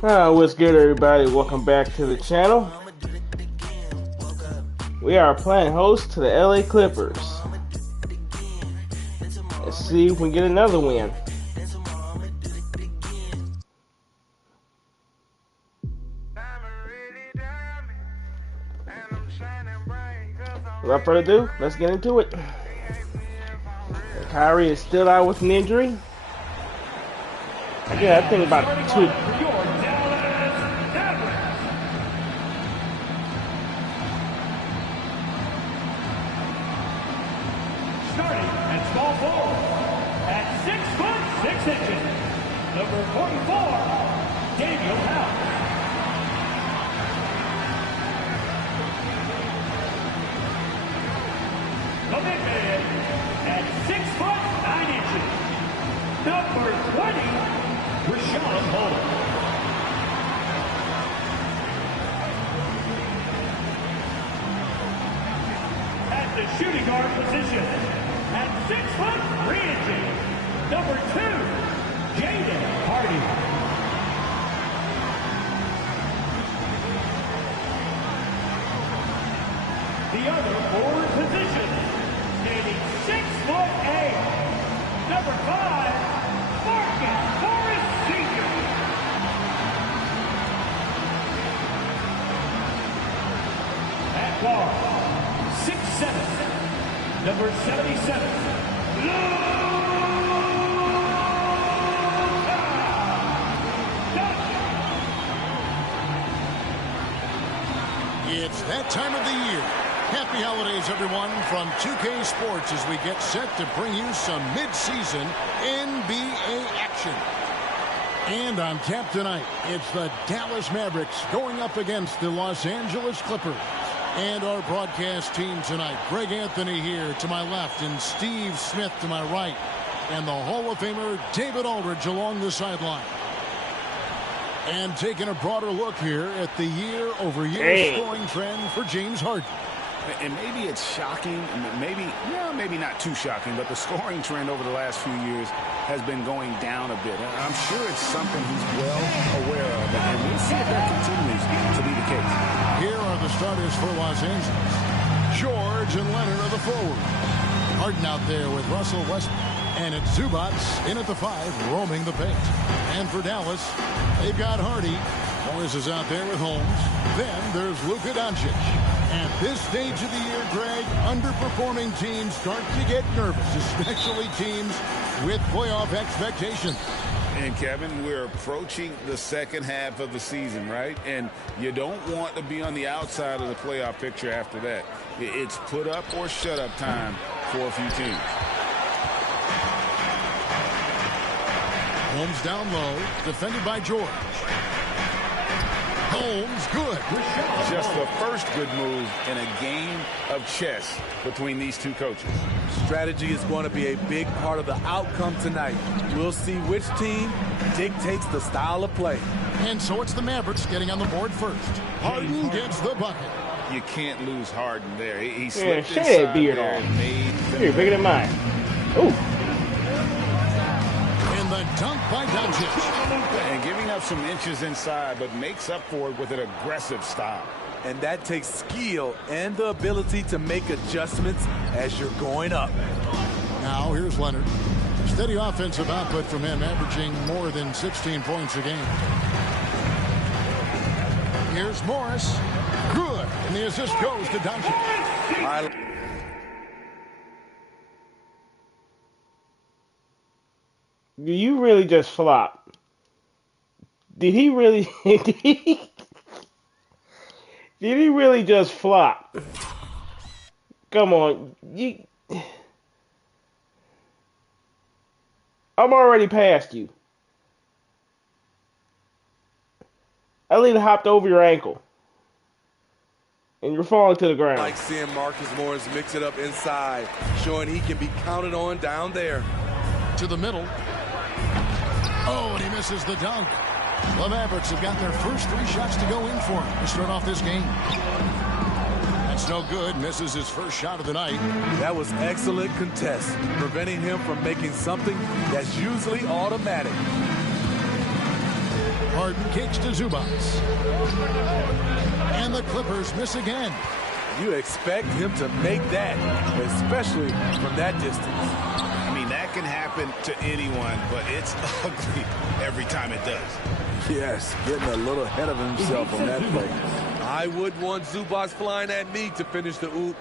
What's good, everybody? Welcome back to the channel. We are playing host to the LA Clippers. Let's see if we can get another win. Without further ado, let's get into it. Kyrie is still out with an injury. Again, I think about two. Starting at small forward, at 6'6", number 44, Daniel House. Commitment at 6'9", number 20, Rashawn Holmes. At the shooting guard position, at 6'3", number 2, Jaden Hardy. The other forward position, standing 6'8", number 5, Marcus Morris Sr. At guard, 6'7", number 77, It's that time of the year. Happy holidays, everyone, from 2K Sports as we get set to bring you some mid-season NBA action. And on tap tonight, it's the Dallas Mavericks going up against the Los Angeles Clippers. And our broadcast team tonight, Greg Anthony here to my left and Steve Smith to my right. And the Hall of Famer David Aldridge along the sideline. And taking a broader look here at the year-over-year scoring trend for James Harden. And maybe it's shocking, maybe not too shocking, but the scoring trend over the last few years has been going down a bit. I'm sure it's something he's well aware of, and we'll see if that continues to be the case. Here are the starters for Los Angeles. George and Leonard are the forward. Harden out there with Russell Westbrook. And it's Zubats in at the 5, roaming the paint. And for Dallas, they've got Hardy. Morris is out there with Holmes. Then there's Luka Doncic. At this stage of the year, Greg, underperforming teams start to get nervous, especially teams with playoff expectations. And, Kevin, we're approaching the second half of the season, right? And you don't want to be on the outside of the playoff picture after that. It's put up or shut up time for a few teams. Holmes down low, defended by George. Holmes, good. Just the first good move in a game of chess between these two coaches. Strategy is going to be a big part of the outcome tonight. We'll see which team dictates the style of play. And so it's the Mavericks getting on the board first. Harden gets the bucket. You can't lose Harden there. He slipped shave inside that beard there off. and made You're bigger than mine. Ooh. And the dunk by Doncic. And giving up some inches inside, but makes up for it with an aggressive style. And that takes skill and the ability to make adjustments as you're going up. Now here's Leonard. Steady offensive output from him, averaging more than 16 points a game. Here's Morris. Good. And the assist goes to Doncic. Do you really just flop? Did he really? Did he really just flop? Come on, I'm already past you. I literally hopped over your ankle, and you're falling to the ground. I like seeing Marcus Morris mix it up inside, showing he can be counted on down there. To the middle. Oh, and he misses the dunk. The Mavericks have got their first 3 shots to go in for him to start off this game. That's no good. Misses his first shot of the night. That was excellent contest, preventing him from making something that's usually automatic. Harden kicks to Zubac. And the Clippers miss again. You expect him to make that, especially from that distance. I mean, that can happen to anyone, but it's ugly every time it does. Yes, getting a little ahead of himself on that play. I would want Zubac flying at me to finish the oop.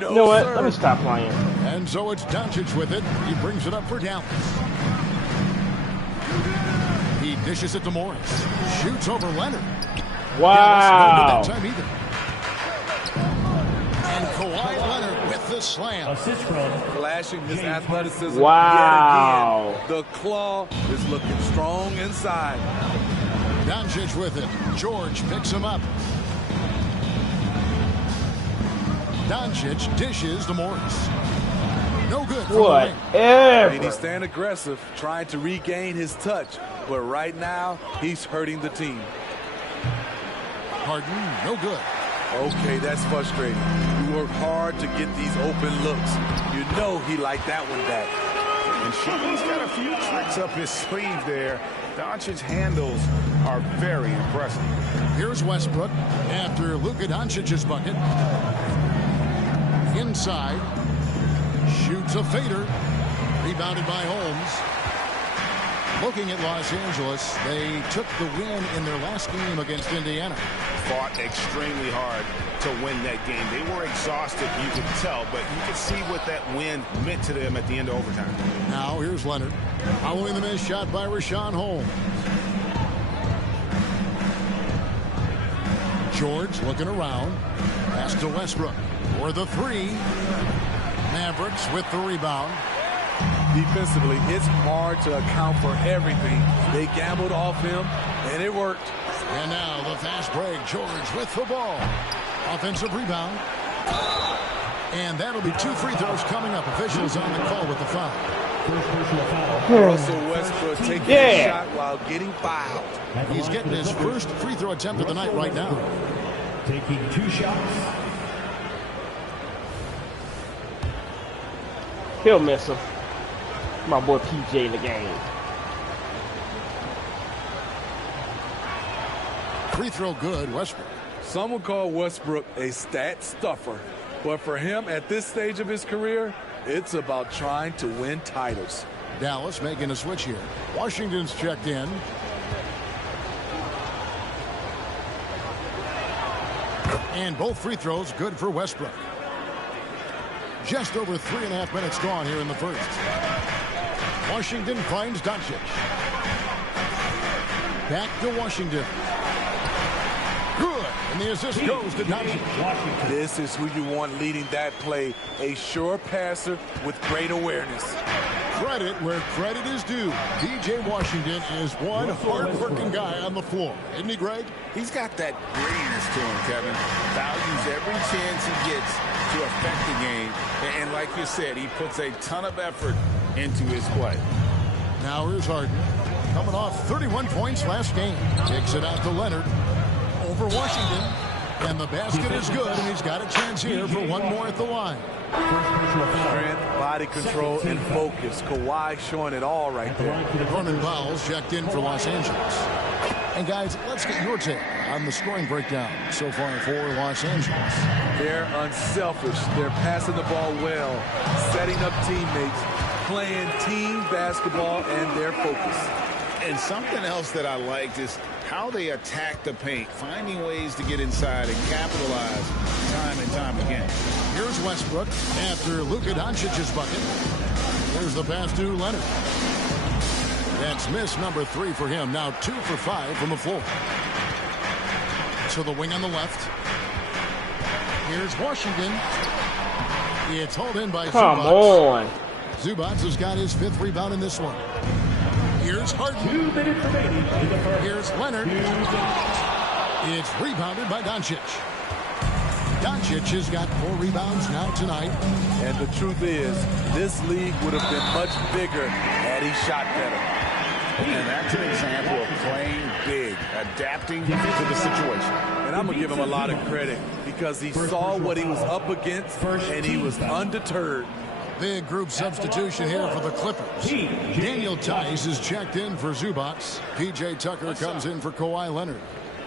No, You know what? sir. Let me stop playing. And so it's Doncic with it. He brings it up for Dallas. He dishes it to Morris. Shoots over Leonard. Wow. Dallas, no good that time either. And Kawhi Leonard with the slam. Assist from Flashing his athleticism Wow. yet again. The claw is looking strong inside. Doncic with it. George picks him up. Doncic dishes to Morris. No good. from the ring. And he's Whatever. staying aggressive, trying to regain his touch. But right now, he's hurting the team. Harden, no good. Okay, that's frustrating. You work hard to get these open looks. You know he liked that one back. And Sheen's got a few tricks up his sleeve there. Doncic's handles are very impressive. Here's Westbrook after Luka Doncic's bucket. Inside. Shoots a fader. Rebounded by Holmes. Looking at Los Angeles, they took the win in their last game against Indiana. Fought extremely hard to win that game. They were exhausted, you could tell, but you could see what that win meant to them at the end of overtime. Now here's Leonard. Following the missed shot by Rashawn Holmes. George looking around. Pass to Westbrook for the three. Mavericks with the rebound. Defensively, it's hard to account for everything. They gambled off him, and it worked. And now the fast break. George with the ball. Offensive rebound. And that'll be 2 free throws coming up. Officials on the call with the foul. Russell Westbrook taking a shot while getting fouled. He's getting his first free throw attempt of the night right now. taking 2 shots. He'll miss him. My boy PJ in the game. Free throw good, Westbrook. Some would call Westbrook a stat stuffer. But for him at this stage of his career, it's about trying to win titles. Dallas making a switch here. Washington's checked in. And both free throws good for Westbrook. Just over 3.5 minutes gone here in the first. Washington finds Doncic. Back to Washington. Good. And the assist goes to Doncic. This is who you want leading that play. A sure passer with great awareness. Credit where credit is due. DJ Washington is one hard-working guy on the floor. Isn't he, Greg? He's got that grittiness to him, Kevin. Values every chance he gets to affect the game. And like you said, he puts a ton of effort into his play. Now here's Harden. Coming off 31 points last game. Kicks it out to Leonard. Over Washington. And the basket is good, and he's got a chance here for one more at the line. Strength, body control, and focus. Kawhi showing it all right there. Norman Powell's checked in for Los Angeles. And guys, let's get your take on the scoring breakdown so far for Los Angeles. They're unselfish. They're passing the ball well, setting up teammates, playing team basketball, and their focus. And something else that I liked is how they attack the paint, finding ways to get inside and capitalize time and time again. Here's Westbrook after Luka Doncic's bucket. Here's the pass to Leonard. That's miss number 3 for him. Now 2 for 5 from the floor. To the wing on the left. Here's Washington. It's hauled in by Zubac. Come on. Zubac has got his 5th rebound in this one. Here's Harden. 2 minutes remaining in the first. Here's Leonard. It's rebounded by Doncic. Doncic has got 4 rebounds now tonight. And the truth is, this league would have been much bigger had he shot better. And that's an example of playing big, adapting to the situation. And I'm going to give him a lot of credit because he saw what he was up against and he was undeterred. Big group substitution here for the Clippers. Daniel Tice is checked in for Zubac. P.J. Tucker comes in for Kawhi Leonard.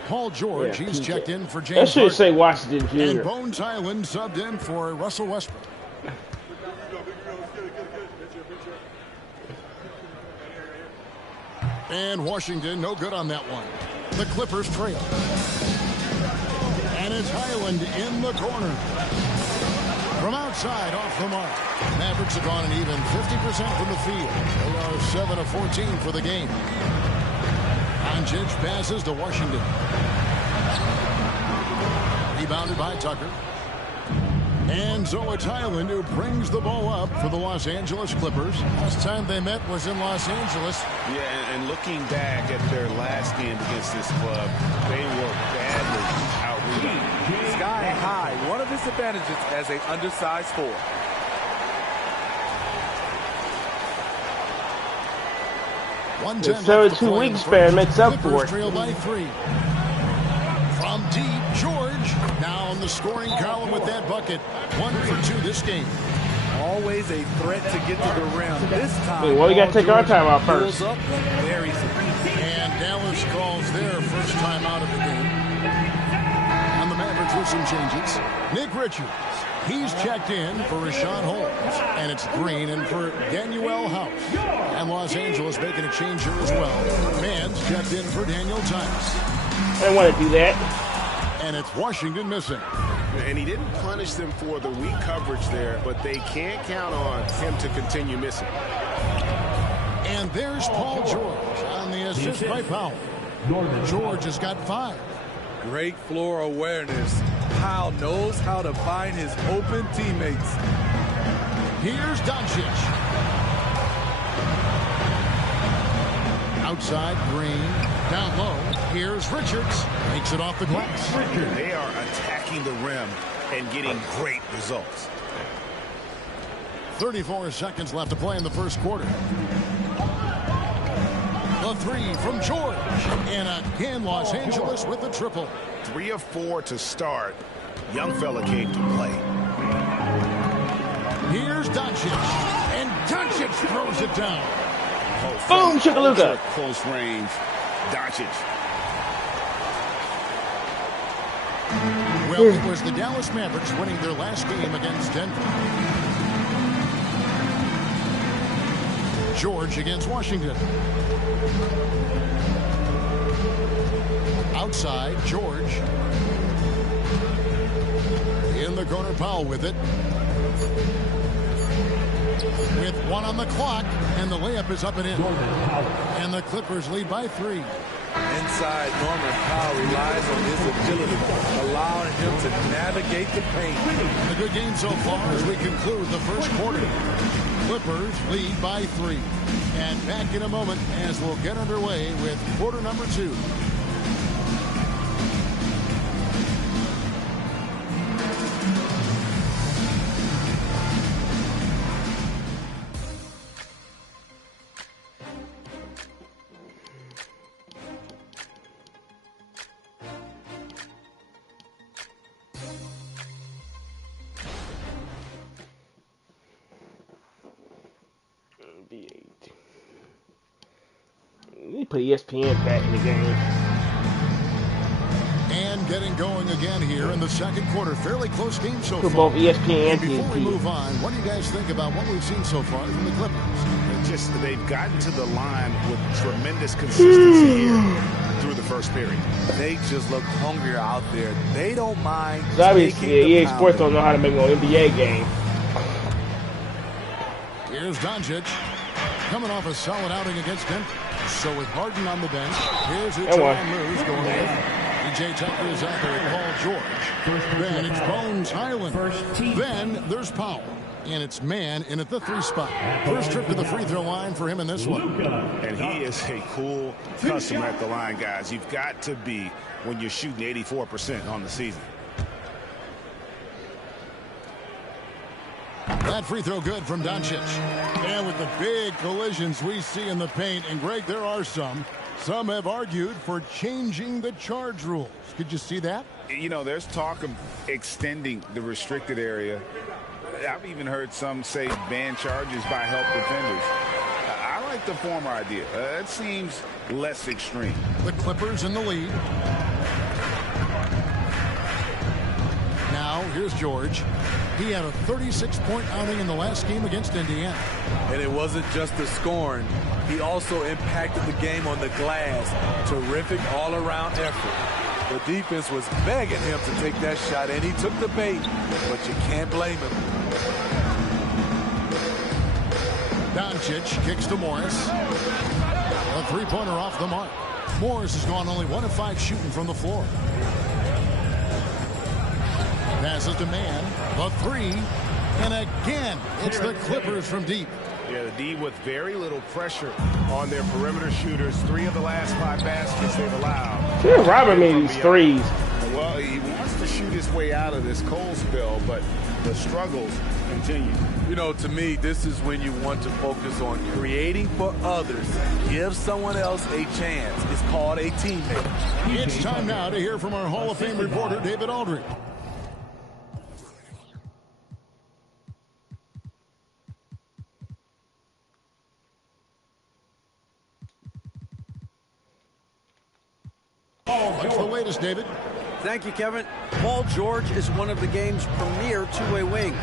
Paul George, he's checked in for James That should Harden. say Washington Jr. And Bones Highland subbed in for Russell Westbrook. And Washington, no good on that one. The Clippers trail. And it's Highland in the corner. From outside, off the mark. Mavericks have gone an even 50% from the field. They are 7 of 14 for the game. Doncic passes to Washington. Rebounded by Tucker. And so it's Highland who brings the ball up for the Los Angeles Clippers. Last time they met was in Los Angeles. Yeah, and looking back at their last game against this club, they were badly out-rebounded. Sky high, one of his advantages as an undersized forward. The 72 wingspan makes up for it. Trail by 3. From deep, George now on the scoring column with that bucket. 1 for 2 this game. Always a threat to get to the rim. This time, Wait, well, we got to take our time out first. Up very and Dallas calls their first time out of the game. And the Mavericks with some changes. Nick Richards, he's checked in for Rashawn Holmes. And it's Green in for Daniel House. And Los Angeles making a change here as well. Mann's checked in for Daniel Tice. I didn't want to do that. And it's Washington missing. And he didn't punish them for the weak coverage there, but they can't count on him to continue missing. And there's Paul George on the assist by Powell. George has got 5. great floor awareness. Powell knows how to find his open teammates. Here's Doncic. Outside, Green. Down low. Here's Richards. Makes it off the glass. They are attacking the rim and getting great results. 34 seconds left to play in the first quarter. The 3 from George. And again, Los Angeles with the triple. 3 of 4 to start. Young fella came to play. Here's Doncic. And Doncic throws it down. Boom, Chickaluga. Close range. Doncic. Well, it was the Dallas Mavericks winning their last game against Denver. George against Washington. Outside, George. In the corner, Powell with it. With 1 on the clock, and the layup is up and in. And the Clippers lead by 3. Inside, Norman Powell relies on his agility, allowing him to navigate the paint. A good game so far as we conclude the first quarter. Clippers lead by 3. And back in a moment as we'll get underway with quarter number 2. They put ESPN back in the game. And getting going again here in the second quarter. Fairly close game so For far. both ESPN and Before we TNT. move on, what do you guys think about what we've seen so far from the Clippers? Just they've gotten to the line with tremendous consistency here through the first period. They just look hungrier out there. They don't mind. Obviously, taking the EA Sports pounding. don't know how to make no NBA game. Here's Doncic. Coming off a solid outing against Denver. So with Harden on the bench, here's Tyronn Lue's going in. P.J. Tucker is out there with Paul George. Then it's Bones Highland. Then there's Powell. And it's Mann in at the 3 spot. First trip to the free throw line for him in this one. And he is a cool customer at the line, guys. You've got to be when you're shooting 84% on the season. That free throw good from Doncic. And with the big collisions we see in the paint, and Greg, there are some have argued for changing the charge rules. Could you see that? You know, there's talk of extending the restricted area I've even heard some say ban charges by help defenders. I like the former idea. It seems less extreme. The Clippers in the lead. Now, here's George. He had a 36-point outing in the last game against Indiana. And it wasn't just the scoring. He also impacted the game on the glass. Terrific all-around effort. The defense was begging him to take that shot, and he took the bait. But you can't blame him. Doncic kicks to Morris. A three-pointer off the mark. Morris has gone only 1 of 5 shooting from the floor. Passes to Man. The three. And again, it's the Clippers from deep. Yeah, the D with very little pressure on their perimeter shooters. 3 of the last 5 baskets they've allowed. Yeah, Robert made these threes. Well, he wants to shoot his way out of this cold spell, but the struggles continue. You know, to me, this is when you want to focus on creating for others. Give someone else a chance. It's called a teammate. It's time now to hear from our Hall of Fame reporter, David Aldridge. What's the latest, David? Thank you, Kevin. Paul George is one of the game's premier two-way wings.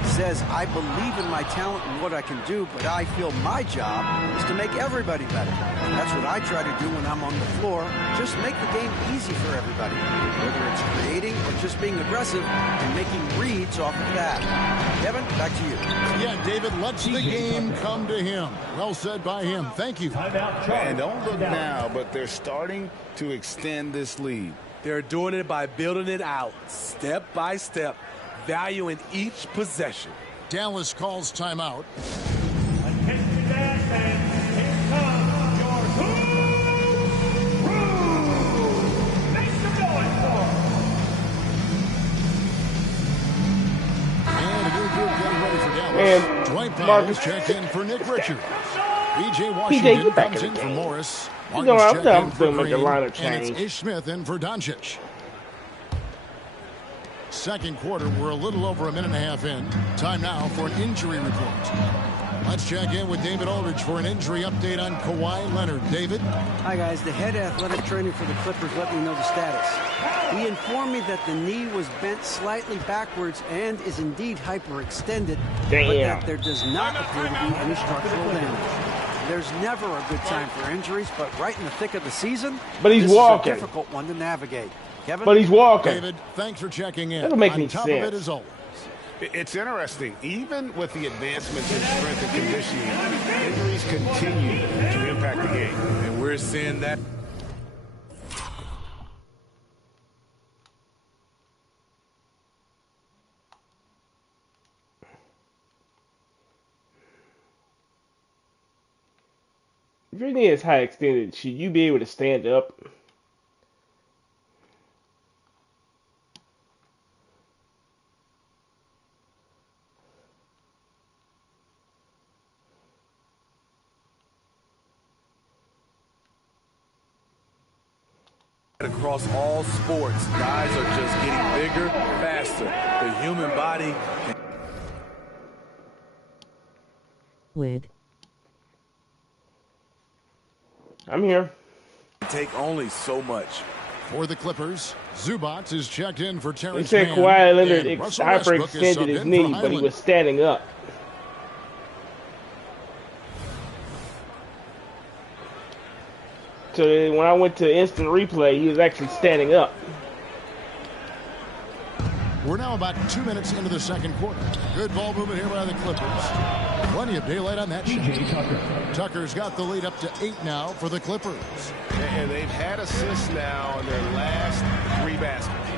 He says, I believe in my talent and what I can do, but I feel my job is to make everybody better. That's what I try to do when I'm on the floor. Just make the game easy for everybody. Whether it's creating or just being aggressive and making reads off of that. Kevin, back to you. Yeah, David, let's the game come to him. Well said by him. Thank you. And don't look now, but they're starting to extend this lead. They're doing it by building it out, step by step, valuing each possession. Dallas calls timeout. Attention, Jazz fans. Here comes your guru. Make some noise for him. And a new group getting ready for Dallas. And Dwight Powell Marcus checked in for Nick Richard. B.J. PJ, Washington get back comes in in the for game. Morris. You know, Martin's I'm checked in still for making a Green, line of and change. it's Ish Smith in for Doncic. Second quarter, we're a little over a minute and a half in. Time now for an injury report. Let's check in with David Aldridge for an injury update on Kawhi Leonard. David? Hi, guys. The head athletic trainer for the Clippers let me know the status. He informed me that the knee was bent slightly backwards and is indeed hyperextended, but Damn. that there does not appear to be any structural damage. There's never a good time for injuries, but right in the thick of the season, But he's this walking. is a difficult one to navigate. Kevin? But he's walking. David, thanks for checking in. That'll make On any top sense. of it as always. It's interesting. Even with the advancements in strength and conditioning, injuries continue to impact the game. And we're seeing that. If your knee is high extended, should you be able to stand up? Across all sports, guys are just getting bigger, faster. The human body Would. I'm here. can take only so much. For the Clippers, Zubac is checked in for They Terrence said Mann, Kawhi Leonard and Russell Westbrook is hyperextended subbed his in knee, for but he Highland. was standing up. So when I went to instant replay, he was actually standing up. We're now about 2 minutes into the second quarter. Good ball movement here by the Clippers. Plenty of daylight on that shot. Tucker's got the lead up to 8 now for the Clippers. And they've had assists now on their last 3 baskets.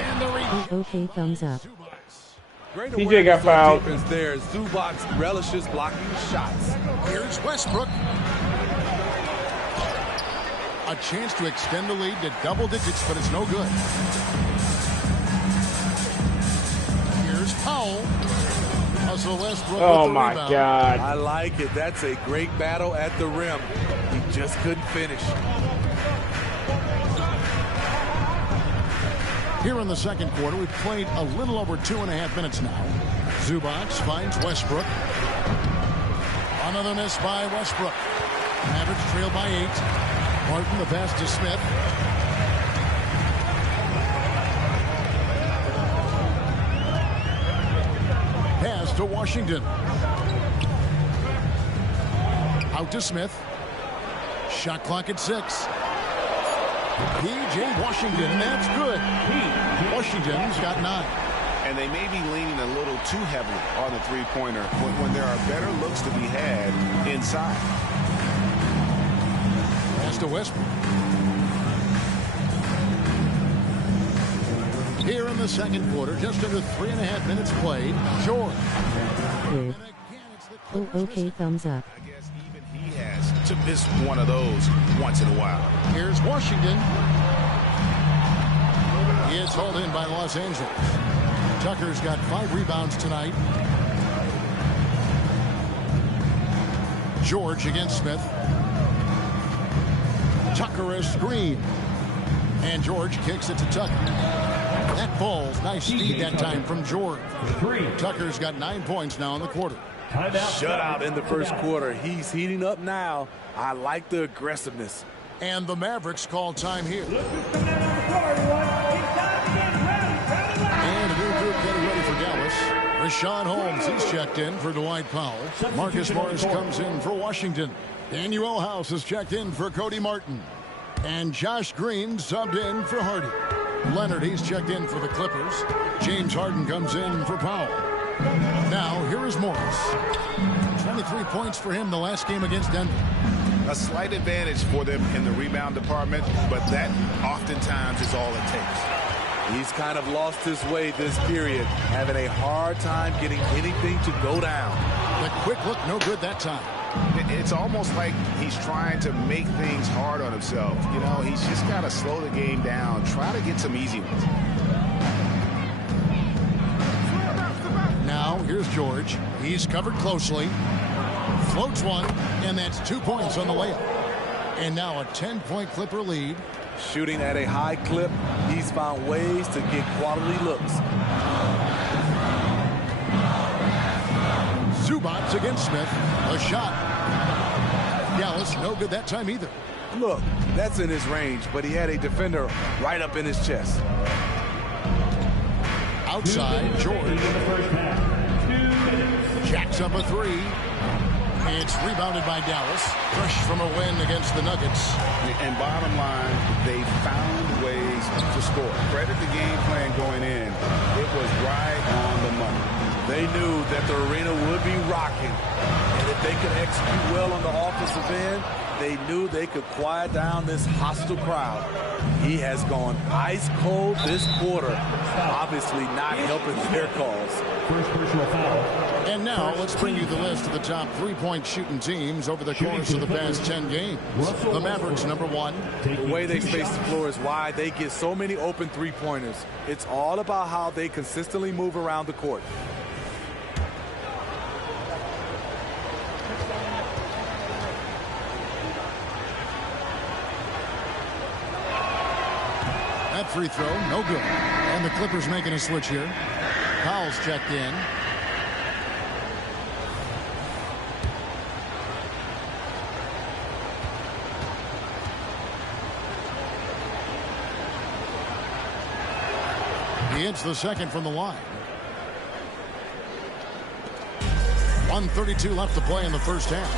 And the rebound. Okay, thumbs up. Great PJ awareness got on fouled. defense there. Zubac relishes blocking shots. Here's Westbrook. A chance to extend the lead to double digits, but it's no good. Here's Powell. Russell Westbrook Oh with the my rebound. God. I like it. That's a great battle at the rim. He just couldn't finish. Here in the second quarter, we've played a little over 2.5 minutes now. Zubac finds Westbrook. Another miss by Westbrook. Mavericks trail by 8. Martin the pass to Smith. Pass to Washington. Out to Smith. Shot clock at 6. P.J. Washington, that's good. Washington's got 9. And they may be leaning a little too heavily on the three-pointer when there are better looks to be had inside. Pass to Westbrook. Here in the second quarter, just under 3.5 minutes played, George. With okay, thumbs up. I guess even he has to miss one of those once in a while. Here's Washington. It's hauled in by Los Angeles. Tucker's got 5 rebounds tonight. George against Smith. Tucker a screen. And George kicks it to Tucker. That falls. Nice speed that time from George. Tucker's got 9 points now in the quarter. Shutout in the first quarter. He's heating up now. I like the aggressiveness. And the Mavericks call time here. And a new group getting ready for Dallas. Rashawn Holmes, he's checked in for Dwight Powell. Marcus Morris comes in for Washington. Daniel House is checked in for Cody Martin. And Josh Green subbed in for Hardy. Leonard, he's checked in for the Clippers. James Harden comes in for Powell. Now, here is Morris. 23 points for him the last game against Denver. A slight advantage for them in the rebound department, but that oftentimes is all it takes. He's kind of lost his way this period, having a hard time getting anything to go down. The quick look, no good that time. It's almost like he's trying to make things hard on himself. You know, he's just got to slow the game down, try to get some easy ones. Now, here's George. He's covered closely. Floats one, and that's 2 points on the layup. And now a 10-point Clipper lead. Shooting at a high clip, he's found ways to get quality looks. Zubac against Smith. A shot. Dallas, no good that time either. Look, that's in his range, but he had a defender right up in his chest. Outside, George. Jacks up a 3. It's rebounded by Dallas. Fresh from a win against the Nuggets. And bottom line, they found ways to score. Credit the game plan going in. It was right on the money. They knew that the arena would be rocking. And if they could execute well on the offensive end, they knew they could quiet down this hostile crowd. He has gone ice cold this quarter, obviously not helping their cause. First personal foul. And now let's bring you the list of the top three-point shooting teams over the course of the past 10 games. The Mavericks, number 1. The way they space the floor is why they get so many open three-pointers. It's all about how they consistently move around the court. That free throw, no good. And the Clippers making a switch here. Powell's checked in. He hits the second from the line. 1:32 left to play in the first half.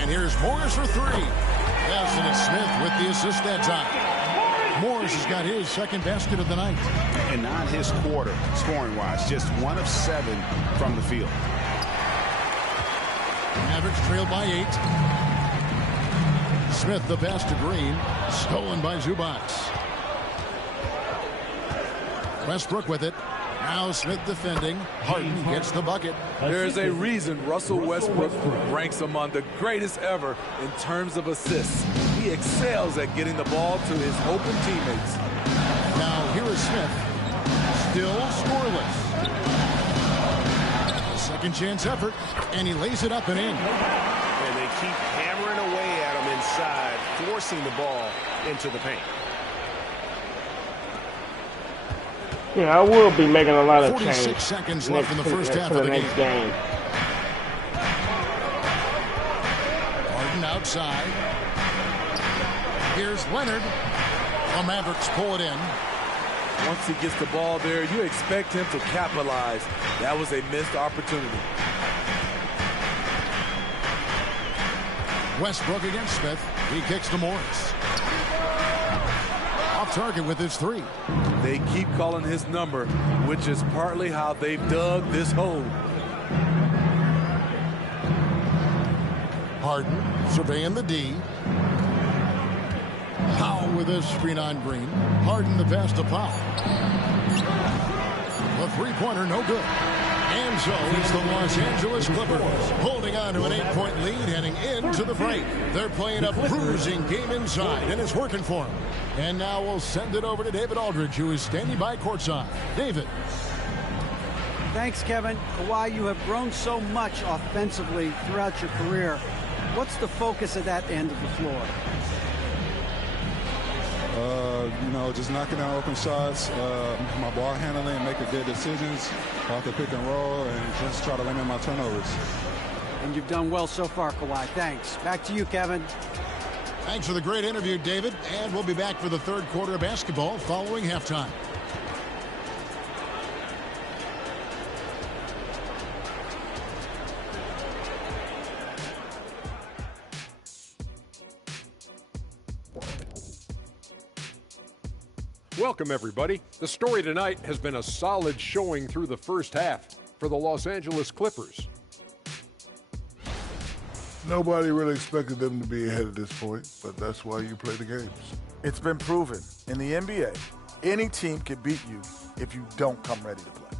And here's Morris for 3. Yes, and it's Smith with the assist that time. Morris has got his second basket of the night. And not his quarter, scoring-wise. Just 1 of 7 from the field. Mavericks trail by 8. Smith the pass to Green. Stolen by Zubac. Westbrook with it. Now Smith defending. Harden gets the bucket. There's a reason Russell Westbrook ranks among the greatest ever in terms of assists. He excels at getting the ball to his open teammates. Now here is Smith. Still scoreless. Second chance effort. And he lays it up and in. And they keep hammering away at him inside, forcing the ball into the paint. Yeah, I will be making a lot of 46 change seconds left in the first half for of the the next game. game. Harden outside. Here's Leonard. The Mavericks pull it in. Once he gets the ball there, you expect him to capitalize. That was a missed opportunity. Westbrook against Smith. He kicks to Morris. Off target with his three. They keep calling his number, which is partly how they've dug this hole. Harden surveying the D. Powell with his screen on Green. Harden the pass to Powell. The three-pointer no good. And so it's the Los Angeles Clippers holding on to an 8-point lead heading into the break. They're playing a bruising game inside, and it's working for them. And now we'll send it over to David Aldridge, who is standing by courtside. David. Thanks, Kevin. Kawhi, you have grown so much offensively throughout your career. What's the focus of that end of the floor? Just knocking down open shots, my ball handling, making good decisions off the pick and roll, and just try to limit my turnovers. And you've done well so far, Kawhi. Thanks. Back to you, Kevin. Thanks for the great interview, David. And we'll be back for the third quarter of basketball following halftime. Welcome, everybody. The story tonight has been a solid showing through the first half for the Los Angeles Clippers. Nobody really expected them to be ahead at this point, but that's why you play the games. It's been proven in the NBA, any team can beat you if you don't come ready to play.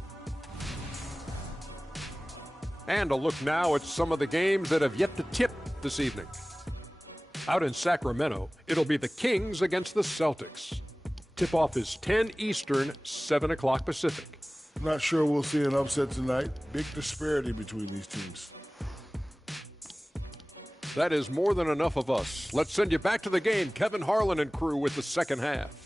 And a look now at some of the games that have yet to tip this evening. Out in Sacramento, it'll be the Kings against the Celtics. Tip-off is 10 Eastern, 7 o'clock Pacific. Not sure we'll see an upset tonight. Big disparity between these teams. That is more than enough of us. Let's send you back to the game. Kevin Harlan and crew with the second half.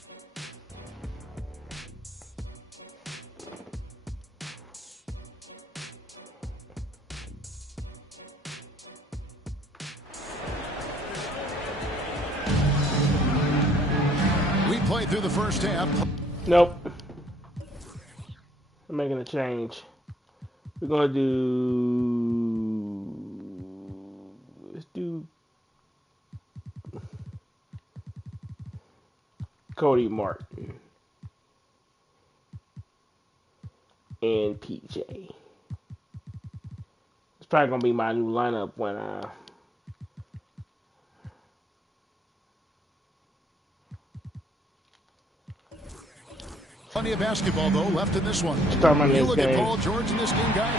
We played through the first half. Nope. I'm making a change. We're going to let's do Cody Martin and PJ. It's probably going to be my new lineup when Plenty of basketball, though, left in this one. Start my You next look game. at Paul George in this game, guy.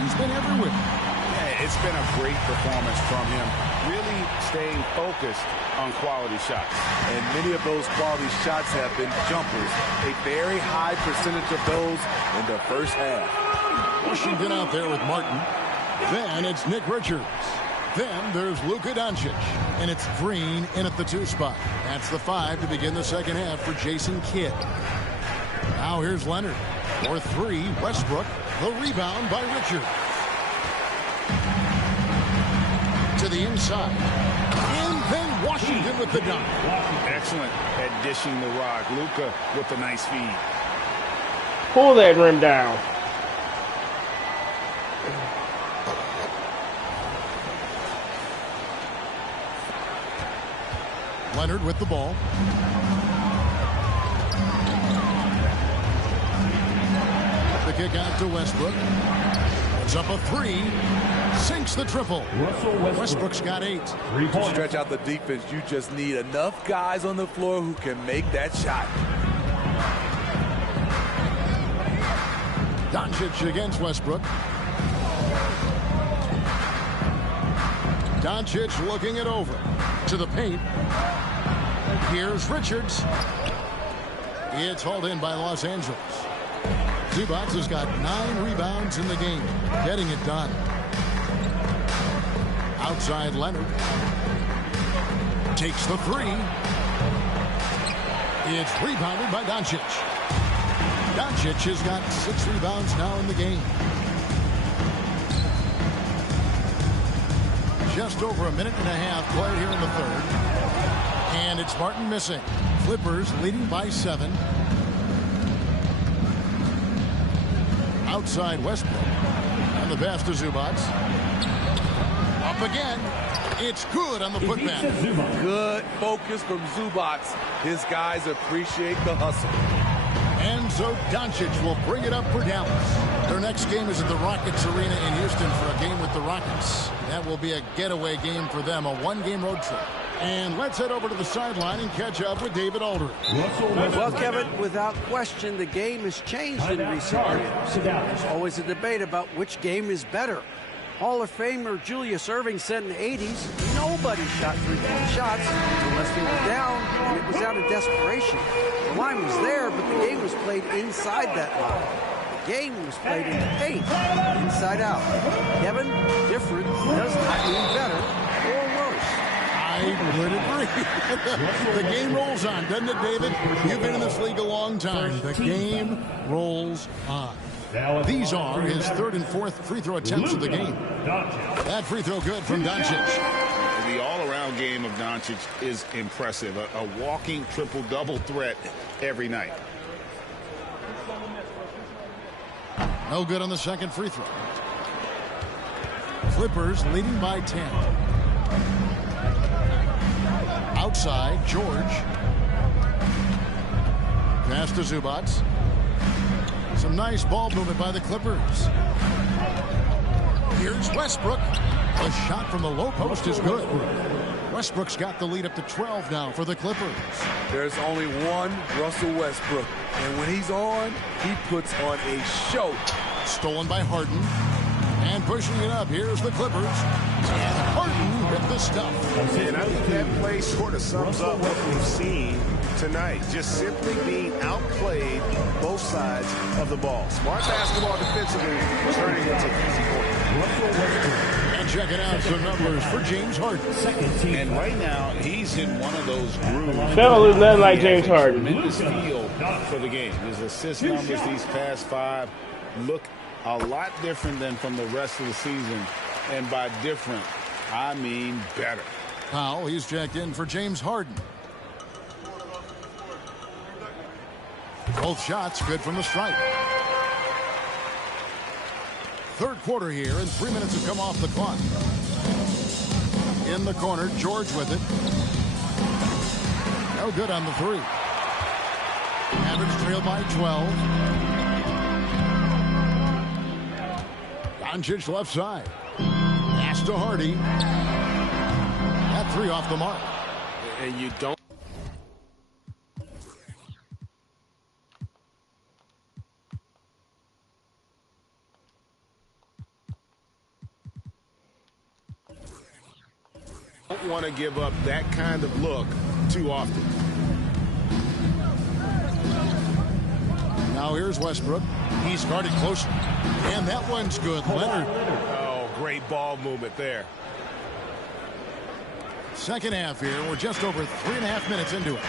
He's been everywhere. Yeah, it's been a great performance from him. Really staying focused on quality shots. And many of those quality shots have been jumpers. A very high percentage of those in the first half. Washington out there with Martin. Then it's Nick Richards. Then there's Luka Doncic. And it's Green in at the 2 spot. That's the 5 to begin the second half for Jason Kidd. Now here's Leonard. For 3, Westbrook. The rebound by Richards. To the inside. And then Washington with the dunk. Excellent at dishing the rock. Luka with the nice feed. pull that rim down. Leonard with the ball. The kick out to Westbrook. Puts up a 3. Sinks the triple. Westbrook's got 8. To stretch out the defense, you just need enough guys on the floor who can make that shot. Doncic against Westbrook. Doncic looking it over to the paint. Here's Richards. It's hauled in by Los Angeles. Zubac has got 9 rebounds in the game, getting it done. Outside Leonard. Takes the 3. It's rebounded by Doncic. Doncic has got 6 rebounds now in the game. Just over a minute and a half played here in the third. And it's Martin missing. Clippers leading by 7. Outside Westbrook. And the pass to Zubats. Up again. It's good on the putback. Good focus from Zubats. His guys appreciate the hustle. And so Doncic will bring it up for Dallas. Their next game is at the Rockets Arena in Houston for a game with the Rockets. That will be a getaway game for them, a 1-game road trip. And let's head over to the sideline and catch up with David Aldridge. Well, Kevin, without question, the game has changed in recent years. There's always a debate about which game is better. Hall of Famer Julius Erving said in the 80s, nobody shot 3-point shots unless they were down, and it was out of desperation. The line was there, but the game was played inside that line. The game was played in the paint, inside out. Kevin, different does not mean better or worse. I would agree. The game rolls on, doesn't it, David? You've been in this league a long time. The game rolls on. These are his 3rd and 4th free throw attempts of the game. That free throw good from Doncic. The all-around game of Doncic is impressive. A walking triple-double threat every night. No good on the second free throw. Clippers leading by 10. Outside, George. Pass to Zubats. Some nice ball movement by the Clippers. Here's Westbrook. A shot from the low post is good. Westbrook's got the lead up to 12 now for the Clippers. There's only one Russell Westbrook, and when he's on, he puts on a show. Stolen by Harden. And pushing it up, here's the Clippers. And Harden with the stuff. And I think that play sort of sums up what we've seen tonight. Just simply being outplayed both sides of the ball. Smart basketball defensively, turning into easy points. And checking out some numbers for James Harden. And right now, he's in one of those grooves. Don't lose nothing like James Harden. Tremendous feel for the game. His assist numbers these past 5 look a lot different than from the rest of the season. And by different, I mean better. Powell, he's checked in for James Harden. Both shots good from the stripe. Third quarter here, and 3 minutes have come off the clock. In the corner, George with it. No good on the 3. Mavericks trail by 12. Doncic left side. Pass to Hardy. That 3 off the mark. And you don't want to give up that kind of look too often. Now here's Westbrook. He's guarded closer. And that one's good. Leonard. Oh, great ball movement there. Second half here. We're just over 3.5 minutes into it.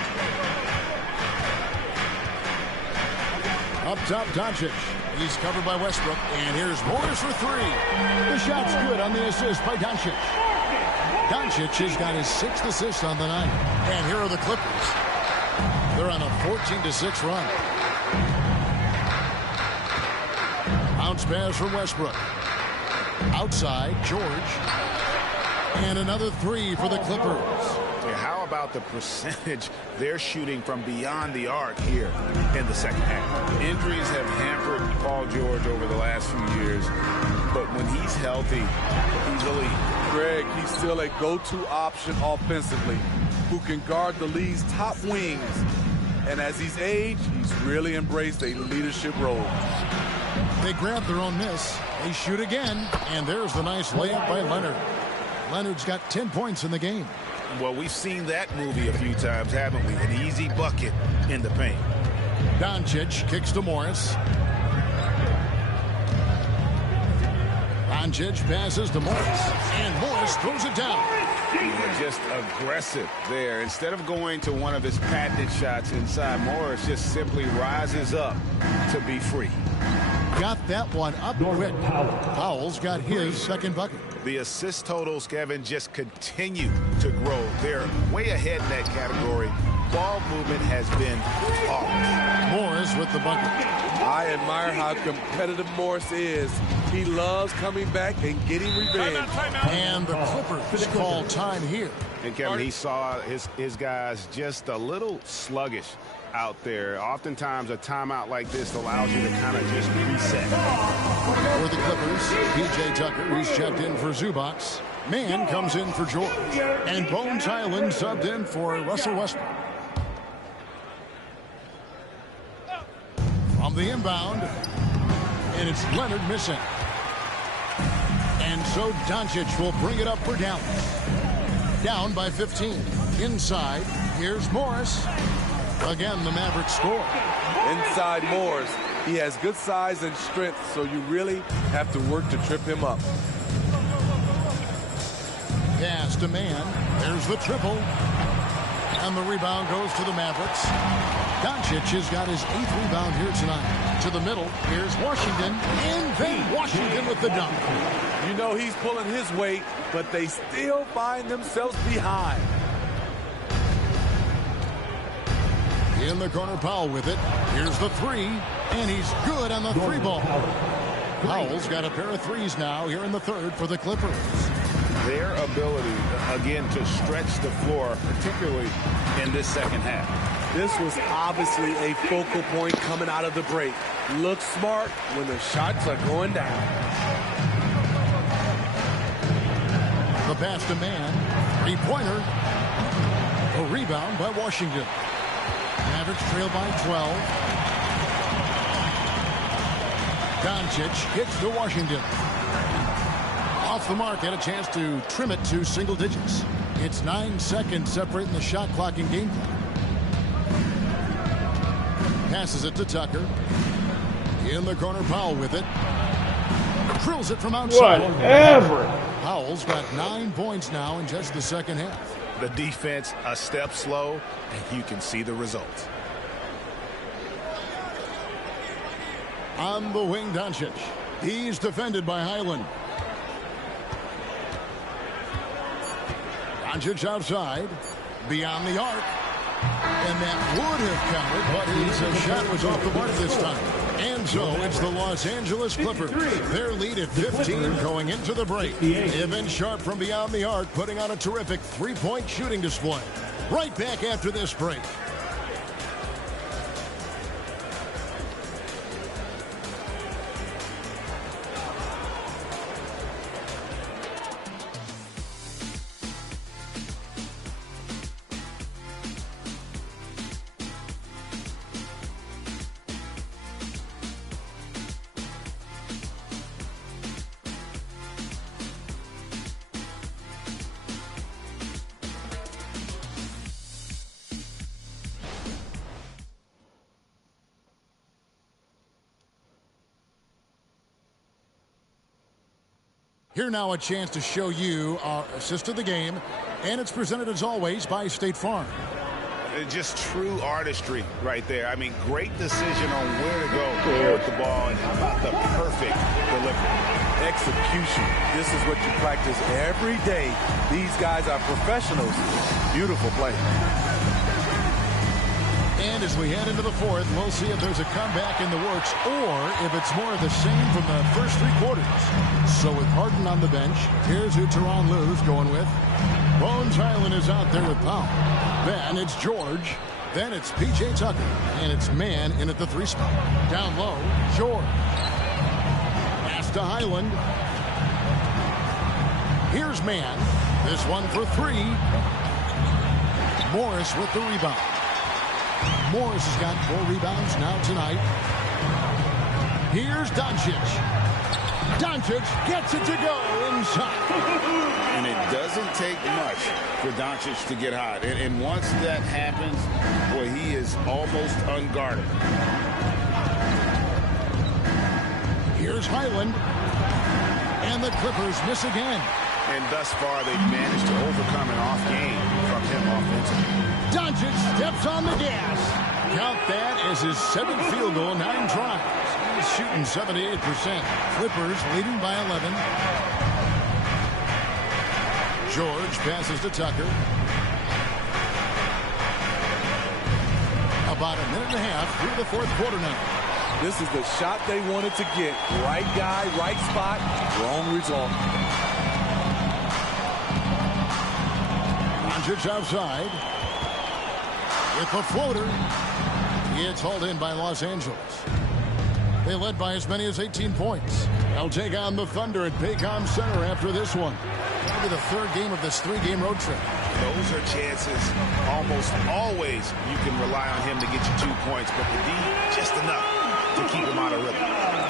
Up top, Doncic. He's covered by Westbrook. And here's Morris for 3. The shot's good on the assist by Doncic. Doncic has got his 6th assist on the night. And here are the Clippers. They're on a 14-6 run. Bounce pass from Westbrook. Outside, George. And another 3 for the Clippers. Yeah, how about the percentage they're shooting from beyond the arc here in the second half? Injuries have hampered Paul George over the last few years, but when he's healthy, he's elite. Greg, he's still a go-to option offensively who can guard the league's top wings. And as he's aged, he's really embraced a leadership role. They grab their own miss. They shoot again. And there's the nice layup by Leonard. Leonard's got 10 points in the game. Well, we've seen that movie a few times, haven't we? An easy bucket in the paint. Doncic kicks to Morris. Doncic passes to Morris. And Morris throws it down. Just aggressive there. Instead of going to one of his patented shots inside, Morris just simply rises up to be free. Got that one up quick. Powell's got his second bucket. The assist totals, Kevin, just continue to grow. They're way ahead in that category. Ball movement has been off. Morris with the bucket. I admire how competitive Morris is. He loves coming back and getting revenge. And the Clippers call time here. And Kevin, he saw his guys just a little sluggish out there. Oftentimes a timeout like this allows you to kind of just reset. For the Clippers, P.J. Tucker, who's checked in for Zubac. Mann comes in for George. And Bones Highland subbed in for Russell Westbrook. From the inbound, and it's Leonard missing. And so Doncic will bring it up for Dallas. Down by 15. Inside, here's Morris. Again, the Mavericks score. Inside Morris, he has good size and strength, so you really have to work to trip him up. Pass to Mann. There's the triple. And the rebound goes to the Mavericks. Doncic has got his 8th rebound here tonight. To the middle, here's Washington. And then Washington with the dunk. You know he's pulling his weight, but they still find themselves behind. In the corner, Powell with it. Here's the three, and he's good on the three ball. Powell's got a pair of threes now here in the third for the Clippers. Their ability, again, to stretch the floor, particularly in this second half. This was obviously a focal point coming out of the break. Look smart when the shots are going down. The pass to Mann. Three-pointer. A rebound by Washington. Mavericks trail by 12. Doncic hits to Washington. Off the mark, had a chance to trim it to single digits. It's 9 seconds separating the shot clock and game clock. Passes it to Tucker. In the corner, Powell with it. Drills it from outside. Whatever. Powell's got 9 points now in just the second half. The defense a step slow, and you can see the results. On the wing, Doncic. He's defended by Highland. Doncic outside, beyond the arc. And that would have counted, but his shot was off the mark this time. And so it's the Los Angeles Clippers. Their lead at 15 going into the break. Evan Sharp from beyond the arc putting on a terrific three-point shooting display. Right back after this break. Here now a chance to show you our assist of the game, and it's presented as always by State Farm. Just true artistry right there. I mean, great decision on where to go with the ball, and how about the perfect delivery. Execution. This is what you practice every day. These guys are professionals. Beautiful play. And as we head into the fourth, we'll see if there's a comeback in the works or if it's more of the same from the first 3 quarters. So with Harden on the bench, here's who Tyronn Lue's going with. Bones Highland is out there with Powell. Then it's George. Then it's P.J. Tucker. And it's Mann in at the 3 spot. Down low, George. Pass to Highland. Here's Mann. This one for 3. Morris with the rebound. Morris has got 4 rebounds now tonight. Here's Doncic. Doncic gets it to go inside. And it doesn't take much for Doncic to get hot. And once that happens, boy, he is almost unguarded. Here's Highland. And the Clippers miss again. And thus far, they've managed to overcome an off game from him offensively. Doncic steps on the gas. Count that as his 7th field goal, 9 tries. He's shooting 78%. Clippers leading by 11. George passes to Tucker. About a minute and a half through the 4th quarter now. This is the shot they wanted to get. Right guy, right spot, wrong result. Doncic outside. With the floater. It's hauled in by Los Angeles. They led by as many as 18 points. They'll take on the Thunder at Paycom Center after this one. That'll be the 3rd game of this 3-game road trip. Those are chances almost always you can rely on him to get you 2 points, but the D, just enough to keep him out of rhythm.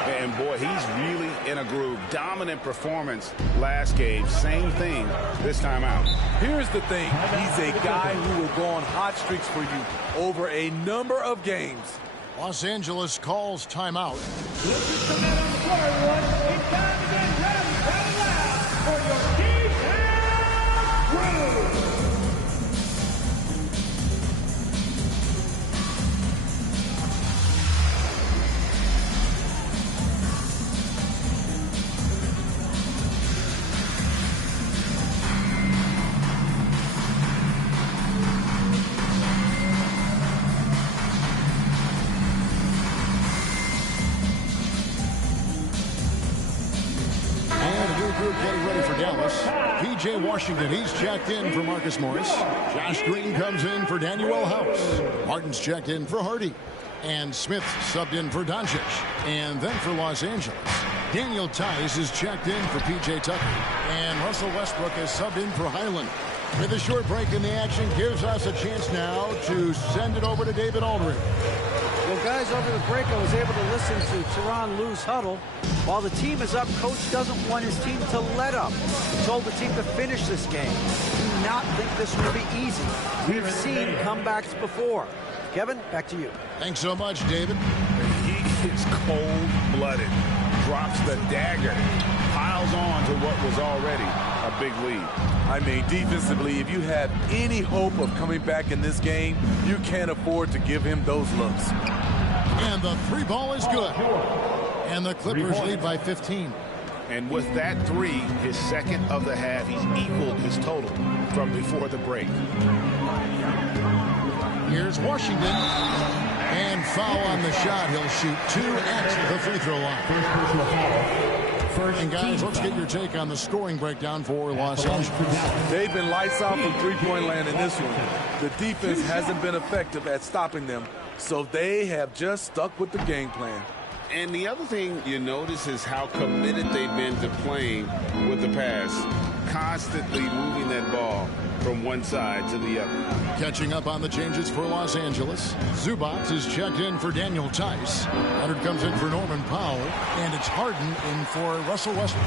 And boy, he's really in a groove. Dominant performance last game. Same thing this time out. Here's the thing. He's a guy who will go on hot streaks for you over a number of games. Los Angeles calls timeout. This is the man on the floor, everyone. It's time to get ready and loud for your defense crew. Getting ready for Dallas. P.J. Washington, he's checked in for Marcus Morris. Josh Green comes in for Daniel House. Martin's checked in for Hardy. And Smith subbed in for Doncic. And then for Los Angeles, Daniel Tice is checked in for P.J. Tucker. And Russell Westbrook is subbed in for Highland. With a short break in the action gives us a chance now to send it over to David Aldridge. Well, guys, over the break, I was able to listen to Tyronn Lue's huddle. While the team is up, Coach doesn't want his team to let up. He told the team to finish this game. Do not think this will be easy. We've seen comebacks before. Kevin, back to you. Thanks so much, David. He is cold-blooded. Drops the dagger. Piles on to what was already a big lead. I mean, defensively, if you have any hope of coming back in this game, you can't afford to give him those looks. And the 3 ball is good. And the Clippers lead by 15. And with that 3, his 2nd of the half, he's equaled his total from before the break. Here's Washington. And foul on the shot. He'll shoot 2 at the free throw line. And guys, let's get your take on the scoring breakdown for Los Angeles. They've been lights out from three-point land in this one. The defense hasn't been effective at stopping them, so they have just stuck with the game plan. And the other thing you notice is how committed they've been to playing with the pass, constantly moving that ball from one side to the other. Catching up on the changes for Los Angeles. Zubac is checked in for Daniel Tice. Leonard comes in for Norman Powell. And it's Harden in for Russell Westbrook.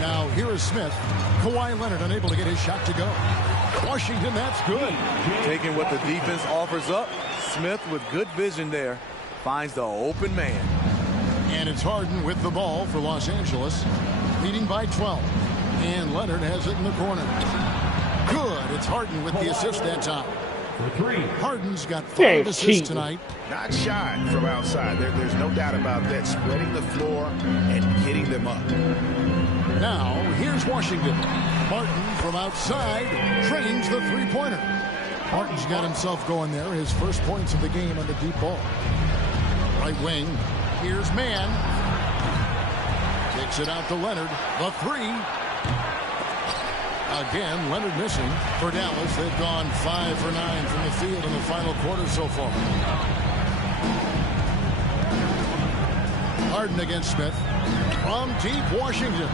Now here is Smith. Kawhi Leonard unable to get his shot to go. Washington, that's good. Taking what the defense offers up, Smith with good vision there finds the open man. And it's Harden with the ball for Los Angeles, leading by 12. And Leonard has it in the corner. Good. It's Harden with the assist that time. Harden's got 5 assists tonight. Not shy from outside. There's no doubt about that. Spreading the floor and hitting them up. Now, here's Washington. Martin from outside trains the three-pointer. Martin's got himself going there. His first points of the game on the deep ball. Right wing. Here's Mann. Takes it out to Leonard. The 3. Again, Leonard missing for Dallas. They've gone 5 for 9 from the field in the final quarter so far. Harden against Smith. From deep Washington.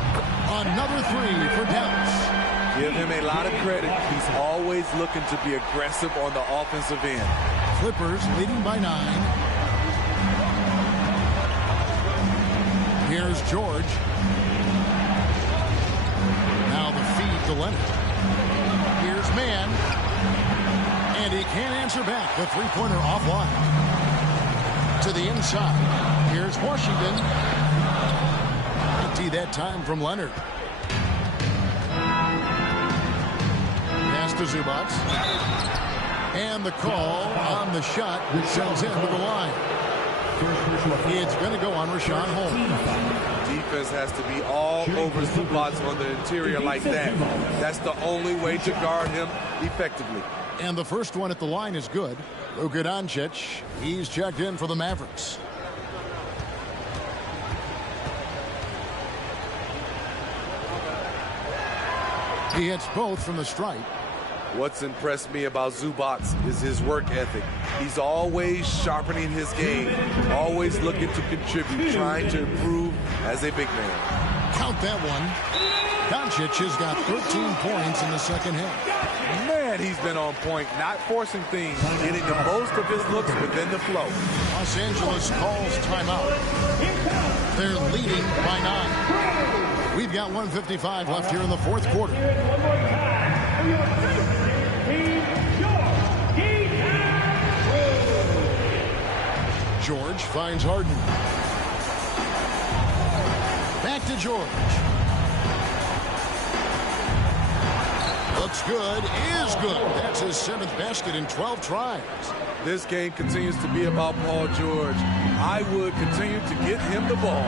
Another 3 for Dallas. Give him a lot of credit. He's always looking to be aggressive on the offensive end. Clippers leading by 9. Here's George. Now the feed to Leonard. Here's Mann. And he can't answer back. The three-pointer offline. To the inside. Here's Washington. Empty that time from Leonard. to Zubac. And the call on the shot sends him to the line. It's going to go on Rashawn Holmes. Defense has to be all over Zubac on the interior like that. That's the only way to guard him effectively. And the first one at the line is good. Luka Doncic, he's checked in for the Mavericks. He hits both from the stripe. What's impressed me about Zubac is his work ethic. He's always sharpening his game, always looking to contribute, trying to improve as a big man. Count that one. Doncic has got 13 points in the second half. Man, he's been on point, not forcing things, getting the most of his looks within the flow. Los Angeles calls timeout. They're leading by 9. We've got 1:55 left here in the fourth quarter. George finds Harden. Back to George. Looks good, is good. That's his 7th basket in 12 tries. This game continues to be about Paul George. I would continue to get him the ball.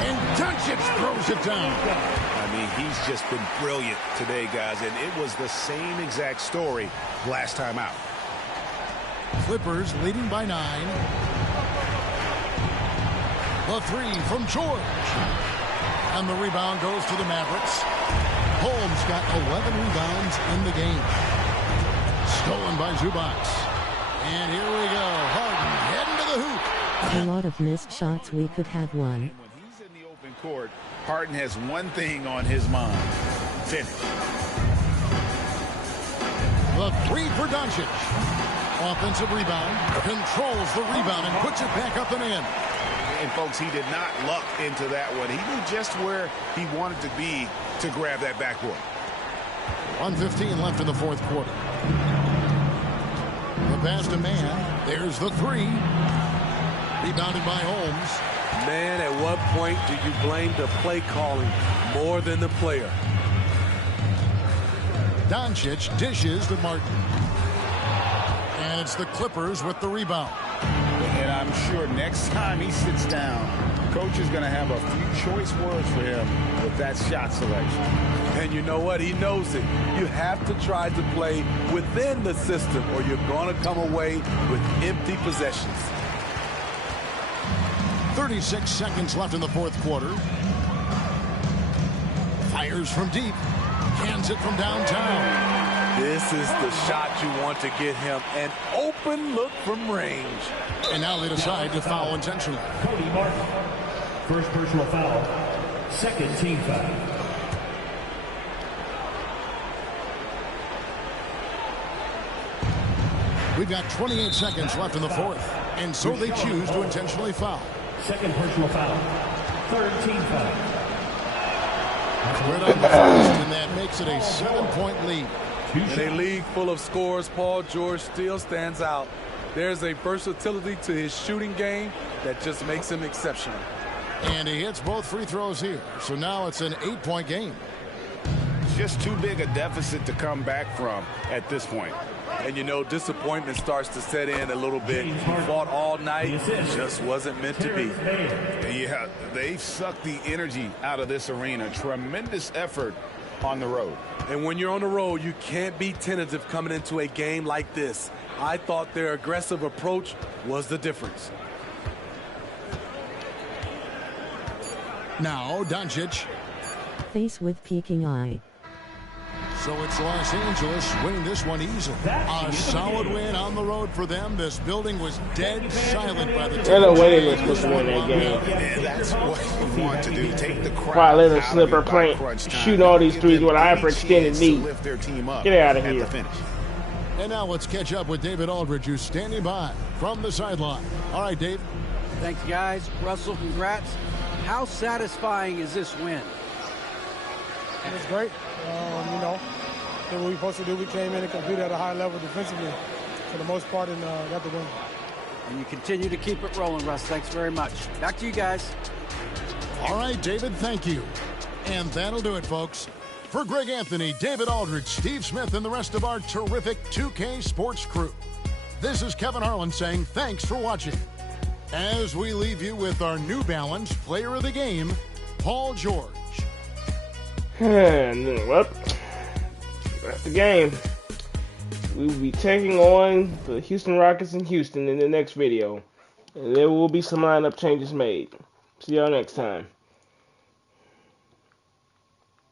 And Doncic throws it down. I mean, he's just been brilliant today, guys, and it was the same exact story last time out. Clippers leading by 9. The 3 from George. And the rebound goes to the Mavericks. Holmes got 11 rebounds in the game. Stolen by Zubac. And here we go. Harden heading to the hoop. A lot of missed shots. We could have won. When he's in the open court, Harden has one thing on his mind. Finish. The 3 for Doncic. Offensive rebound. Controls the rebound and puts it back up and in. And, folks, he did not luck into that one. He knew just where he wanted to be to grab that backboard. 1:15 left in the fourth quarter. The pass to Man. There's the 3. Rebounded by Holmes. Man, at what point do you blame the play calling more than the player? Doncic dishes to Martin. And it's the Clippers with the rebound. And I'm sure next time he sits down, coach is going to have a few choice words for him with that shot selection. And you know what? He knows it. You have to try to play within the system or you're going to come away with empty possessions. 36 seconds left in the fourth quarter. Fires from deep. Cans it from downtown. This is the shot you want to get him. An open look from range. And now they decide to foul intentionally. Cody Martin. First personal foul. Second team foul. We've got 28 seconds left in the fourth. And so they choose to intentionally foul. Second personal foul. Third team foul. Quit on the first, and that makes it a 7-point lead. In a league full of scores, Paul George still stands out. There's a versatility to his shooting game that just makes him exceptional. And he hits both free throws here. So now it's an 8-point game. It's just too big a deficit to come back from at this point. And, you know, disappointment starts to set in a little bit. He fought all night. It just wasn't meant to be. Yeah, they've sucked the energy out of this arena. Tremendous effort on the road. And when you're on the road, you can't be tentative coming into a game like this. I thought their aggressive approach was the difference. Now, Doncic. Face with peeking eye. So it's Los Angeles winning this one easily. A solid win on the road for them. This building was dead silent by the time. They're the way they're supposed to win that game. And that's what you want to do. Take the crowd Quiet little out slipper of it by playing, crunch time. shooting all these Give threes them with an any hyperextended chance knee. to lift their team up Get out of at here. the finish. And now let's catch up with David Aldridge, who's standing by from the sideline. All right, Dave. Thanks, guys. Russell, congrats. How satisfying is this win? It was great. You know, did what we were supposed to do. We came in and competed at a high level defensively for the most part and got the win. And you continue to keep it rolling, Russ. Thanks very much. Back to you guys. All right, David, thank you. And that'll do it, folks. For Greg Anthony, David Aldridge, Steve Smith, and the rest of our terrific 2K Sports crew, this is Kevin Harlan saying thanks for watching. As we leave you with our New Balance player of the game, Paul George. And well, that's the game. We will be taking on the Houston Rockets in Houston in the next video. And there will be some lineup changes made. See y'all next time.